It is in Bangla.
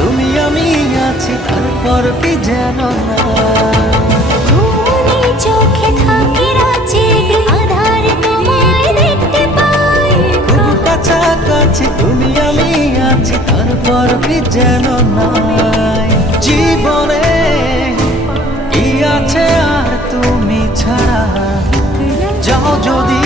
তুমি আমি আছি তারপর কি যেন না। ঘুমনি চোখে থাকে রাতে আধার তোমায় দেখতে পাই। খুব কাছাকাছি তুমি আমি আছি তারপর কি যেন নাই। জীবনে কি আছে আর তুমি ছাড়া, যাও যদি